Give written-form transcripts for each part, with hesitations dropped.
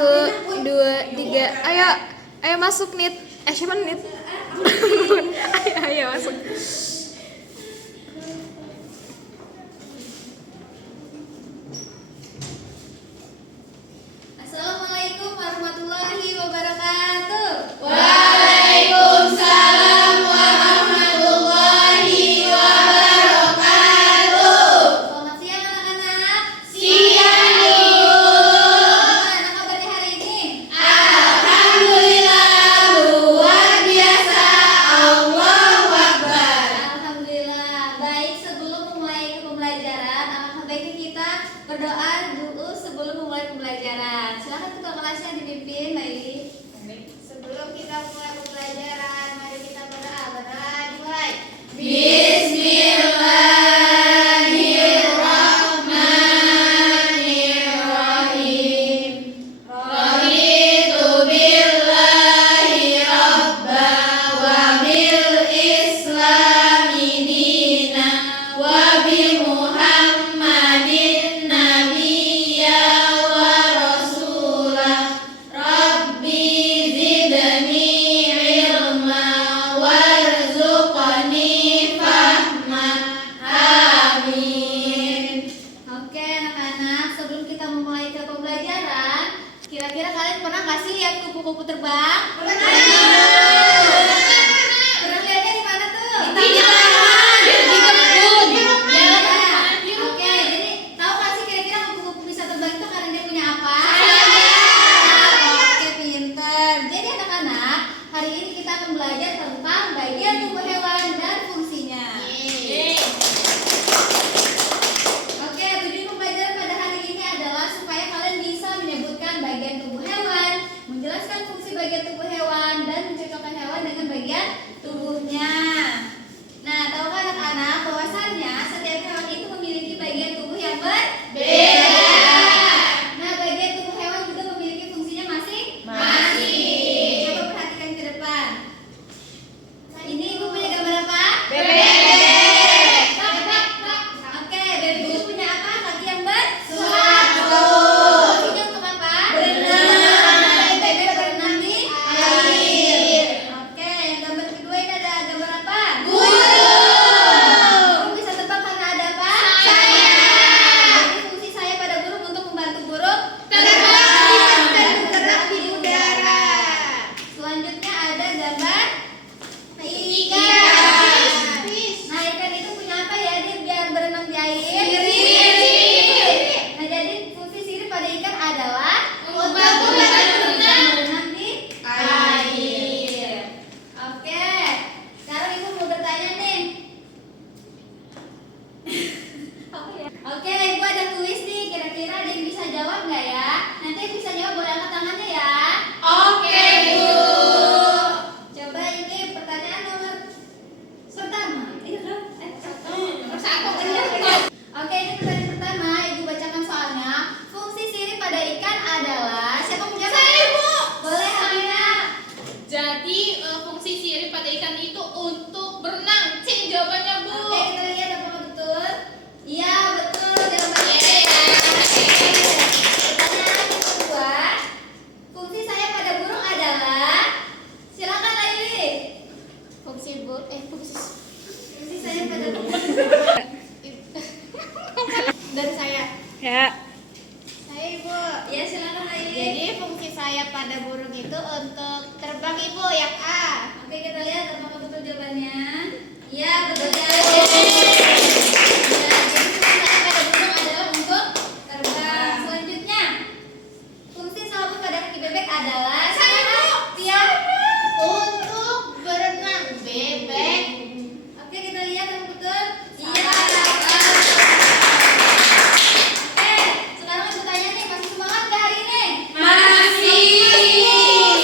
1, 2, 3. Ayo masuk Nit. Siapa Nit? ayo masuk. Assalamualaikum warahmatullahi wabarakatuh. Waalaikumsalam warahmatullahi wabarakatuh. Selamat siang anak-anak. Siang Bu. Gimana kabarnya hari ini? Alhamdulillah luar biasa. Allahu Akbar. Alhamdulillah. Baik, sebelum memulai pembelajaran, alangkah baiknya kita berdoa dulu sebelum memulai pembelajaran. Silakan ketua kelasnya dipimpin, Mbak Ili. Sebelum kita mulai pembelajaran, mari kita berdoa. Berdoa dimulai. Bismillahirrahmanirrahim. Raditu billahi rabba wa bil islami dina wa bi Muhammadin nabiyya wa rasulah. Rabbi zidni ilma warzuqni fahma. Amin. Oke anak-anak, sebelum kita memulai ke pembelajaran, kira-kira kalian pernah nggak sih lihat kupu-kupu terbang? Pernah lihatnya di mana tuh? Di taman, di kebun. Ya. Oke, jadi tahu nggak sih kira-kira kupu-kupu bisa terbang itu karena dia punya apa? Oke, pinter. Jadi anak-anak, hari ini kita akan belajar tentang bagian tubuh hewan dan fungsinya. Oke, tujuan pembelajaran pada hari ini adalah supaya kalian bisa menyebutkan bagian tubuh hewan, menjelaskan fungsi bagian tubuh hewan, dan mencocokkan hewan dengan bagian tubuhnya. Nah, tahukah anak-anak bahwasannya setiap hewan itu memiliki bagian tubuh yang berbeda. Nah, bagian tubuh hewan juga memiliki fungsinya masing-masing. Coba perhatikan ke depan. Ini ibu punya gambar apa? Bebek. Oke, bebek itu punya apa? Kaki yang Satu. Fungsinya untuk apa? Berenang. Bebek berenang di Air. Oke, yang gambar kedua ini ada gambar apa? Burung. Burung bisa terbang karena ada apa? Sayap. Jadi fungsi sayap pada burung untuk membantu burung Terbang. dan bergerak di udara. Udara. Selanjutnya ada gambar Ikan. Nah, ikan itu punya apa ya? Dia biar berenang di air. Sirip. Nah, jadi fungsi sirip pada ikan adalah Membantu berenang berenang di air. Oke, sekarang ibu mau bertanya nih. Oke, ibu ada kuis nih. Kira-kira ada yang bisa jawab nggak ya? Nanti yang bisa jawab boleh angkat tangannya ya. Oke, Bu. Coba ini pertanyaan nomor pertama. Iya kan? Nomor satu. Oke, ini pertanyaan pertama. Ibu bacakan soalnya. Fungsi sirip pada ikan adalah siapa punya? Saya, Bu. Boleh, Amina. Jadi fungsi sirip pada ikan itu untuk berenang. C jawabannya Bu. Oke, kita lihat apakah betul. Iya, betul jawabannya. Pertanyaan yang kedua. Fungsi saya pada burung adalah silakan Laili. Fungsi Fungsi saya pada burung. dari saya. Ya. Saya, Ibu. Ya, silakan Laili. Jadi fungsi sayap pada burung itu untuk terbang, Ibu, yang A. Oke, kita lihat apakah betul jawabannya. Iya, betul jawabannya. Ya, jadi fungsi saya pada burung adalah untuk terbang. Selanjutnya, fungsi sabuk pada kaki bebek adalah Saya, Bu. Pia. Untuk berenang, bebek. Oke, kita lihat yang betul. Iya. Oke, sekarang ibu tanya nih, masih semangat nggak hari ini? Masih.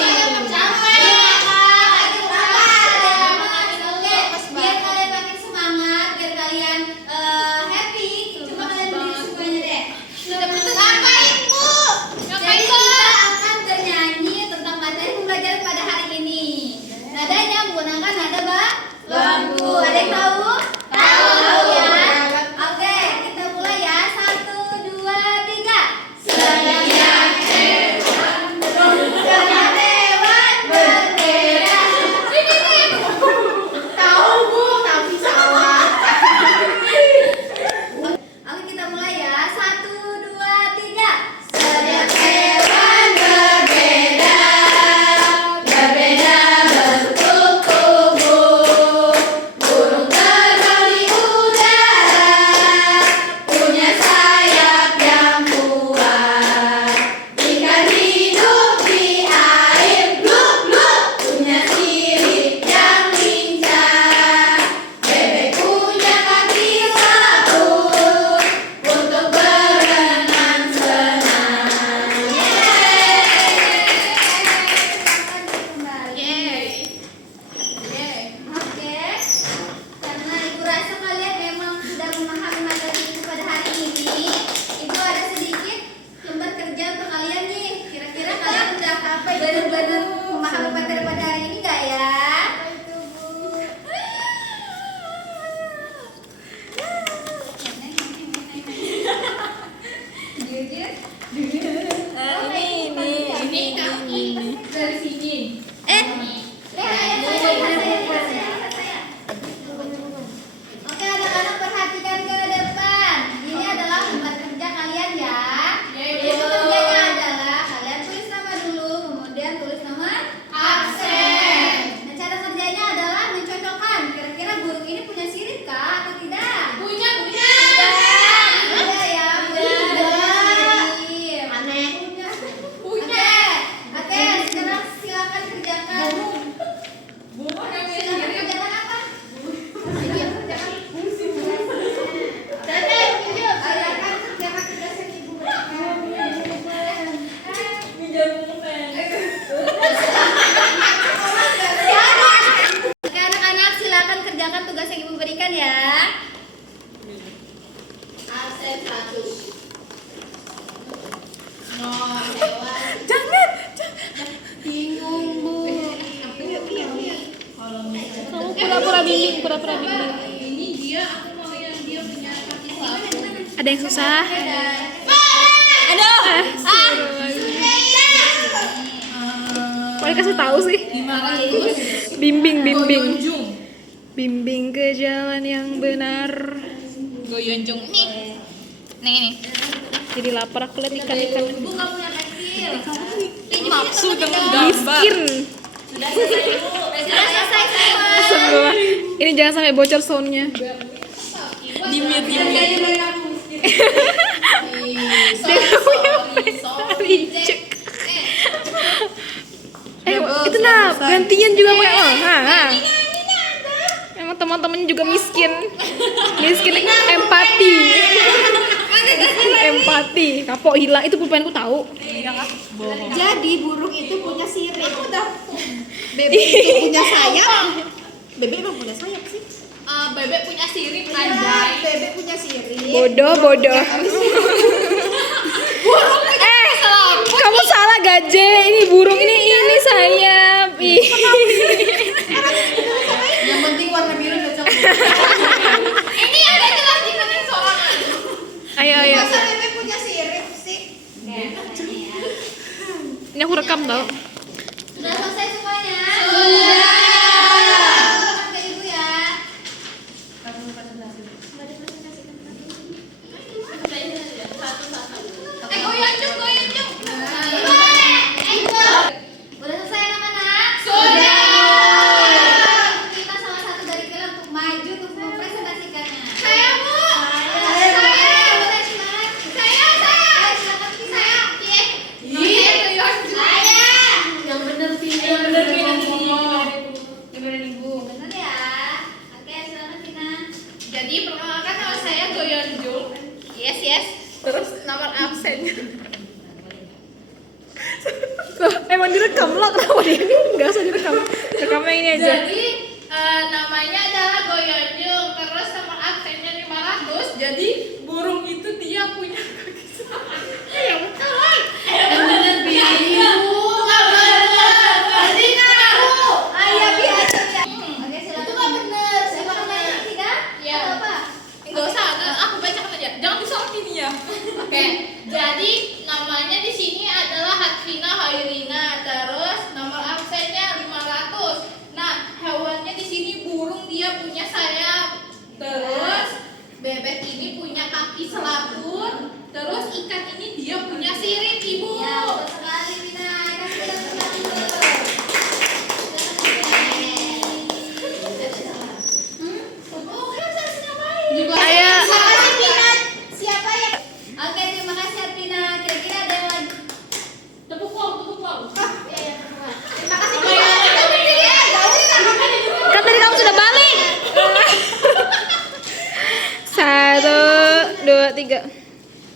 Saya Capek. Makin semangat. Makin Oke, semangat. biar kalian makin semangat. benar memahami materi pada hari ini nggak ya? Ini kaki dari sini. Oke, anak-anak perhatikan ke depan. Ini adalah tempat kerja kalian ya. Jadi kerjanya adalah kalian tulis nama dulu, kemudian tulis nama absen. Nah, cara kerjanya adalah mencocokkan. Kira-kira burung ini punya sirip kah atau tidak? Punya. Tidak ya, punya sirip. Aneh. Punya. Oke, sekarang silakan kerjakan. Burung yang punya Silakan sirip. kerjakan apa? Oke anak-anak silakan kerjakan tugas yang ibu berikan ya. Absen 100. Jangan. Bingung, Bu. Kamu pura-pura bimbing. Ini dia, aku mau yang dia punya kaki sapu. Ada yang susah? Aduh. Kok dikasih tahu sih? 500. Bimbing. Goyonjung. Bimbing ke jalan yang benar. Goyonjung nih. Nih. Jadi lapar aku lihat ikan-ikan. Bu nggak punya pensil. Nafsu dengan gambar. Miskin. Sudah selesai semua. Semua. Ini jangan sampai bocor soundnya. Dimit. Dia nggak punya pensil. Ricek. Itu nah gantian juga pakai lo. Emang teman-temannya juga miskin. Empati. Kapok hilang itu pulpenku tahu. Jadi burung itu punya sirip. Bebek itu punya sayap. Bebek emang punya sayap sih. Bebek punya sirip Iya, anjay. bebek punya sirip. Bodoh. Kamu salah gaje. Ini burung ini sayap. Ih. Yang penting warna biru cocok. Ini ada jelas di kening soalnya. Ayo. Masa bebek punya sirip sih? Ini aku rekam tau. Sudah selesai semuanya? Sudah. Silakan ke ibu ya. Goyonjung. Udah selesai anak-anak? Sudah. Kita salah satu dari kalian untuk maju untuk mempresentasikannya. Saya, Bu. Saya. Boleh semangat. Saya. Ayo, silakan pilih saya. Iya, goyonjung. Yang bener sih. Gimana nih, Bu? Benar ya? Oke, silakan Vina. Jadi perkenalkan nama saya Goyonjung. Yes. Terus nomor absennya. Loh, emang direkam lo kenapa dia ini nggak usah direkam. Rekamnya ini aja. Jadi namanya adalah Goyonjung. Terus nomor absennya 500. Jadi burung itu dia punya kaki sapu. Ya betul. Bener bingung. Enggak bener. Pasti ngaruh. Ayah biasa ya. Oke, silakan. Itu nggak benar. Silakan lagi tidak? Iya. Atau apa? Enggak usah, aku bacakan aja. Jangan disalahin ini ya. Oke. Jadi namanya di sini adalah Hatvina Hairina. Terus nomor absennya 500. Nah, hewannya di sini burung dia punya sayap. Terus bebek ini punya kaki selaput. Terus ikan ini dia punya sirip, Ibu. Ya, betul sekali Vina. Kasih kita tepuk tangan. Ayo. Siapa ya? Oke, terima kasih Atina. Kira-kira ada yang lagi? Tepuk wow. Terima kasih. Kan tadi kamu sudah balik. 1, 2, 3.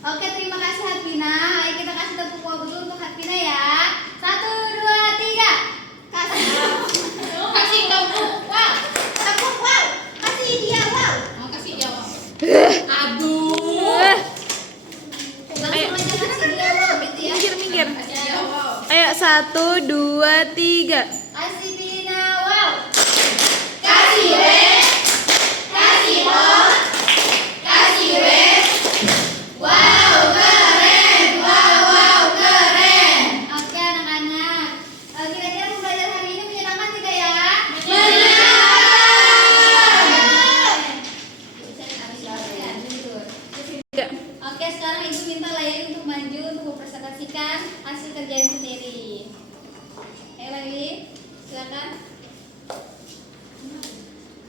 Oke, terima kasih Atina. Ayo kita kasih Ayo 1, 2, 3. Kasih Pina, wow. Kasih W, kasih O, kasih W. Wow, keren. Wow, keren. Oke anak-anak. Kira-kira pembelajaran hari ini menyenangkan tidak ya? Oke, sekarang ibu minta Layli untuk maju untuk mempresentasikan hasil kerjaan sendiri. Ayo Layli, silakan.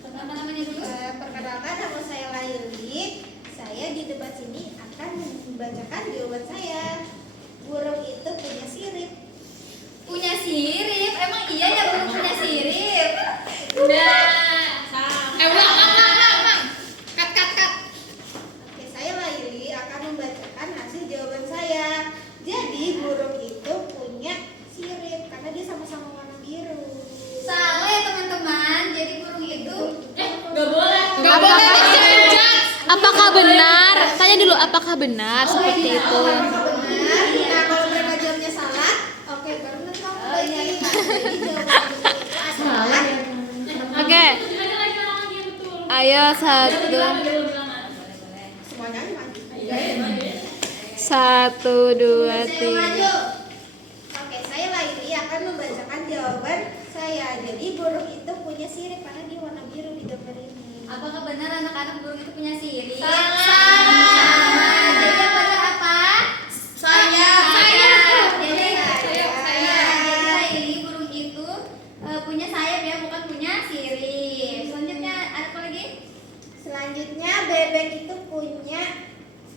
Pertama namanya dulu. Perkenalkan, nama saya Layli. Saya di depan sini akan membacakan jawaban saya. Burung itu punya sirip. Punya sirip? Emang iya ya burung punya sirip? Ulang. Cut. Oke, saya Layli akan membacakan hasil jawaban saya. Jadi burung itu punya sirip karena dia sama-sama warna biru. Salah ya teman-teman. Jadi burung itu Gak boleh. Apakah benar? Tanya dulu, apakah benar seperti itu? Apakah benar? Nah, kalau mereka jawabnya salah, oke, baru nanti kamu lagi. Jadi jawaban itu adalah Oke. Ayo 1, semuanya maju. 1, 2, Saya maju. 3. Oke, saya Layli akan membacakan jawaban saya. Jadi burung itu punya sirip karena dia warna biru di gambar ini. apakah benar anak-anak burung itu punya sirip? Salah. Jadi yang benar apa? Saya. Jadi Layli burung itu punya sayap ya, bukan punya sirip. Selanjutnya ada apa lagi? Selanjutnya bebek itu punya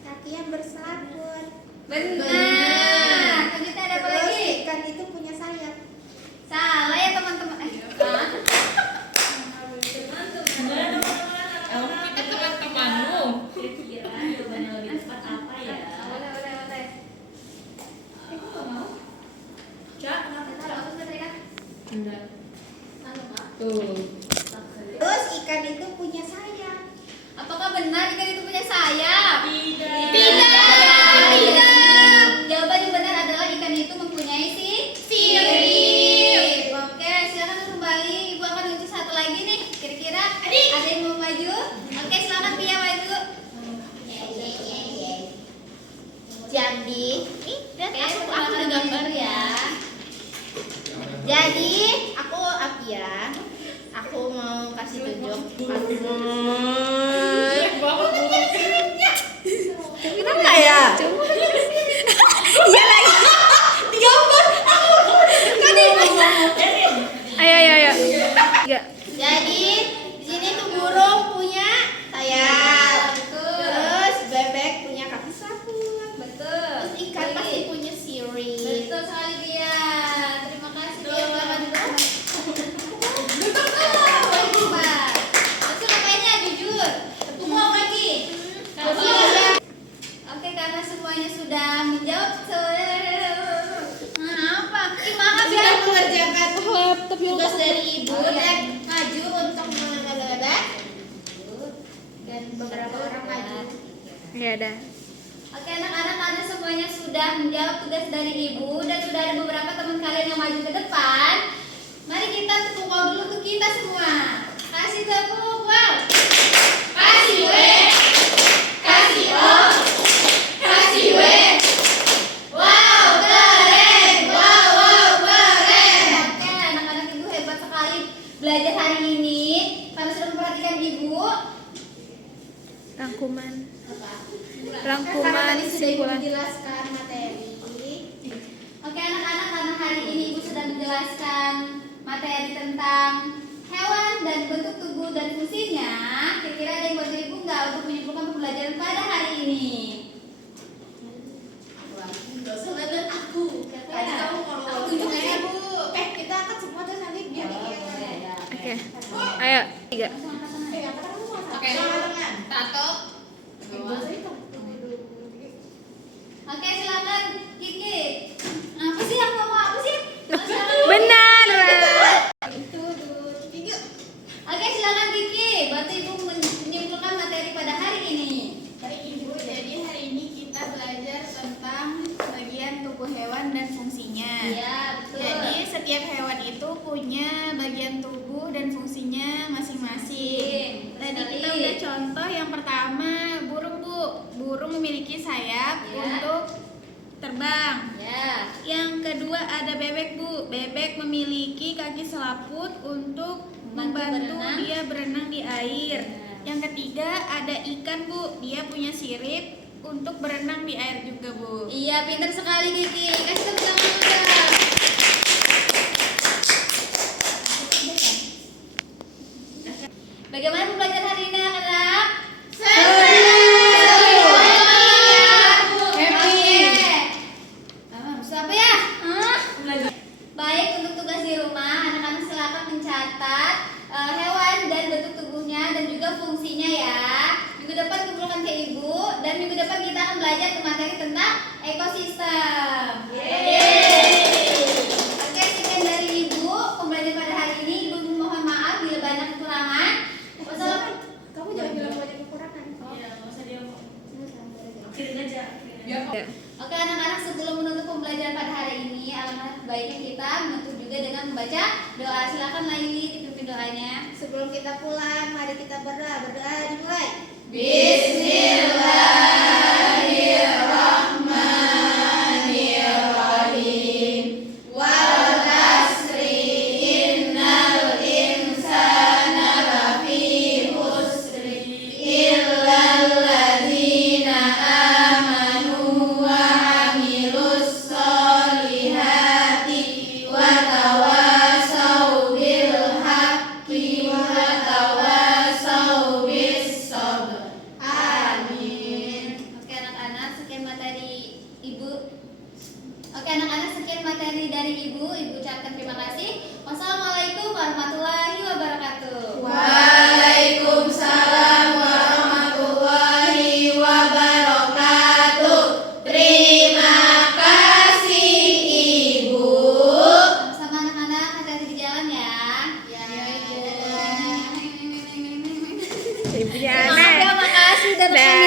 kaki yang berselaput. Benar. Selanjutnya ada apa Terus lagi? ikan itu punya sayap. Salah ya teman-teman. Kita teman-temanmu. Boleh. Kok mau? Taruh, aku sudah teriak. Terus ikan itu punya sayap. Apakah benar ikan itu punya sayap? Tidak. Jawaban yang benar adalah ikan itu mempunyai Sirip. Oke, silakan kembali. Ibu akan lucu satu lagi nih. Kira-kira ada yang mau maju? Oke, silakan Pia maju. Jadi, Oke, aku udah gambar ya. Jadi aku Apia, aku mau kasih tunjuk. Kenapa ya? Iya lagi. Ayo. 3. Jadi di sini tuh burung punya sayap. Betul. Terus bebek punya kaki selaput. Betul. Terus ikan pasti punya sirip. Betul sekali Pia. Terima kasih Pia. Silakan duduk. Betul makanya jujur. Tepuk lagi. Oke, karena semuanya sudah menjawab. Apa? Maaf ya. Sudah mengerjakan Laptop ya. tugas dari ibu Oh, iya. dan maju untuk mengada-ada dan beberapa orang maju. Ya dah. Oke anak-anak, karena semuanya sudah menjawab tugas dari ibu dan sudah ada beberapa teman kalian yang maju ke depan, mari kita tepuk dulu untuk kita semua. Kasih tepuk, wow. Kasih W, kasih O, kasih W. Wow, keren. Oke anak-anak, ibu hebat sekali belajar hari ini karena sudah memperhatikan ibu. Rangkuman Karena tadi sudah ibu kesimpulan. menjelaskan materi. Oke anak-anak, karena hari ini ibu sudah menjelaskan materi tentang hewan dan bentuk tubuh dan fungsinya, kira-kira ada yang bantu ibu nggak untuk menyimpulkan pembelajaran pada hari ini? Gak usah lihat aku. Tadi kamu mau Aku tunjuk ya, Bu. kita angkat semua terus nanti biar Oke. Ayo 3. Oke. Satu. Dua. Oke, silakan Kiki. Apa sih yang ngomong apa sih? Benar. Oke, silakan Kiki. Bantu ibu menyimpulkan materi pada hari ini. Jadi hari ini kita belajar tentang bagian tubuh hewan dan fungsinya. Iya, setiap hewan itu punya bagian tubuh dan fungsinya masing-masing. Tadi kita udah contoh yang pertama burung, Bu. Burung memiliki sayap Ya. untuk terbang. Ya. Yang kedua ada bebek, Bu. Bebek memiliki kaki selaput untuk membantu berenang. dia berenang di air. Ya. Yang ketiga ada ikan, Bu. Dia punya sirip untuk berenang di air juga, Bu. Iya, pintar sekali Kiki. Kasih tepuk tangan dulu. Bagaimana pembelajaran hari ini anak-anak? Siapa ya? Baik, untuk tugas di rumah, anak-anak silakan mencatat hewan dan bentuk tubuhnya dan juga fungsinya ya. Minggu depan kumpulkan ke ibu dan minggu depan kita akan belajar ke materi tentang ekosistem. Oke, sekian dari ibu pembelajaran pada hari ini. Ibu mohon maaf bila banyak kekurangan. Kamu jangan bilang banyak kekurangan. Oke anak-anak, sebelum menutup pembelajaran pada hari ini, alangkah baiknya kita menutup juga dengan membaca doa. Silakan Laili dipimpin doanya. Sebelum kita pulang, mari kita berdoa. Berdoa dimulai. Oke anak-anak, sekian materi ibu. Oke anak-anak, sekian materi dari ibu. Ibu ucapkan terima kasih. Wassalamualaikum warahmatullahi wabarakatuh. Waalaikumsalam warahmatullahi wabarakatuh. Terima kasih Ibu. Sama-sama anak-anak, hati-hati di jalan ya. Ya, Dadah. Ibu Maaf ya, makasih udah